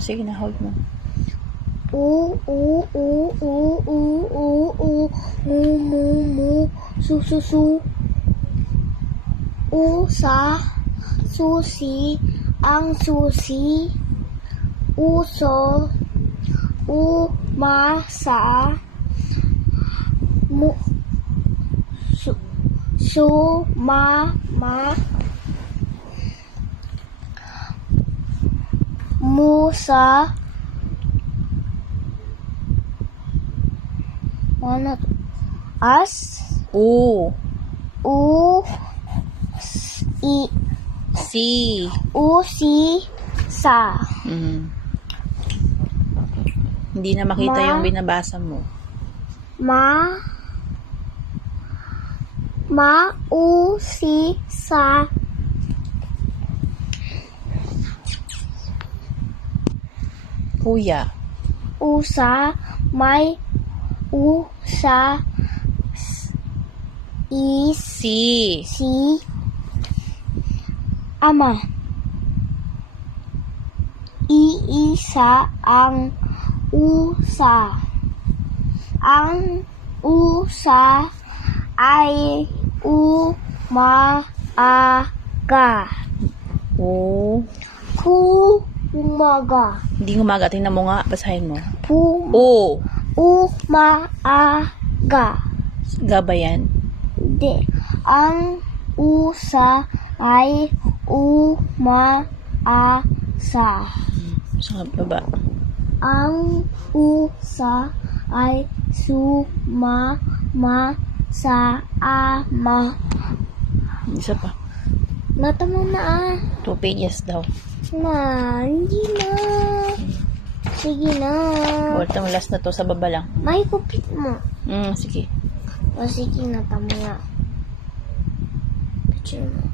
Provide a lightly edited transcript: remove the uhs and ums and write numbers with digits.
Sige na, hold mo. U, mu, su, usa, susi, ang susi, uso, umasa, sumama, musa, mana tuh? As, Si. sa. Hindi na makita yung binabasa mo. Sa. Kuya. Usa, may usa, Si. ama. Iisa, ang usa. Ang usa ay umaga. Umaga. Hindi umaga. Tingnan mo nga. Basahin mo. Umaga. Gaba yan. Hindi. Ang usa ay umaasa. Sa baba. Ang usa ay sumama sa ama. Isa pa. Natama na 2 pages daw. hindi na. Sige na. Ito mo last na to. Sa baba lang. May kupit mo. Sige. O sige na, tama na. Picture mo.